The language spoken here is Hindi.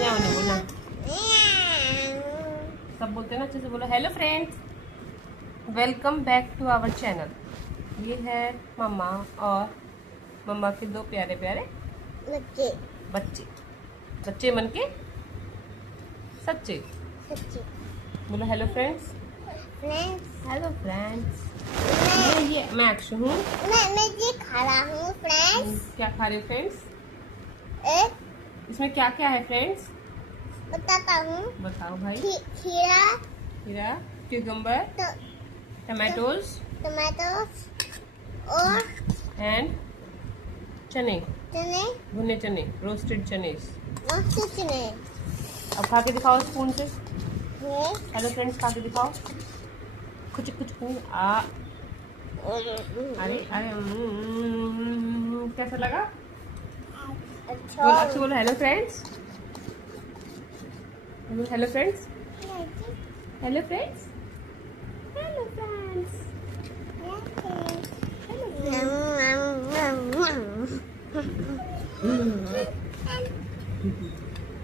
म्याऊ नहीं बोलना, सब बोलते हैं ना अच्छे से बोलो। Hello friends, welcome back to our channel. ये है मम्मा और मम्मा के दो प्यारे प्यारे बच्चे बच्चे मन के सच्चे सच्ची। बोलो हेलो फ्रेंड्स। Hello friends. मैं अक्षु हूँ। मैं ये खा रहा हूँ फ्रेंड्स। क्या खा रहे हो फ्रेंड्स? एक इसमें क्या क्या है फ्रेंड्स? बताता हूँ। बताओ भाई। खीरा, क्यूकम्बर, टमाटोज और एंड चने, चने, भुने चने, रोस्टेड चने। चने। अब खा के दिखाओ स्पून से। ये हेलो फ्रेंड्स, खा के दिखाओ। कुछ कुछ आ अरे अरे कैसा लगा? अच्छा। बोल अच्छी बोलो hello friends. Hello friends. Hello friends. Hello friends. Hello friends.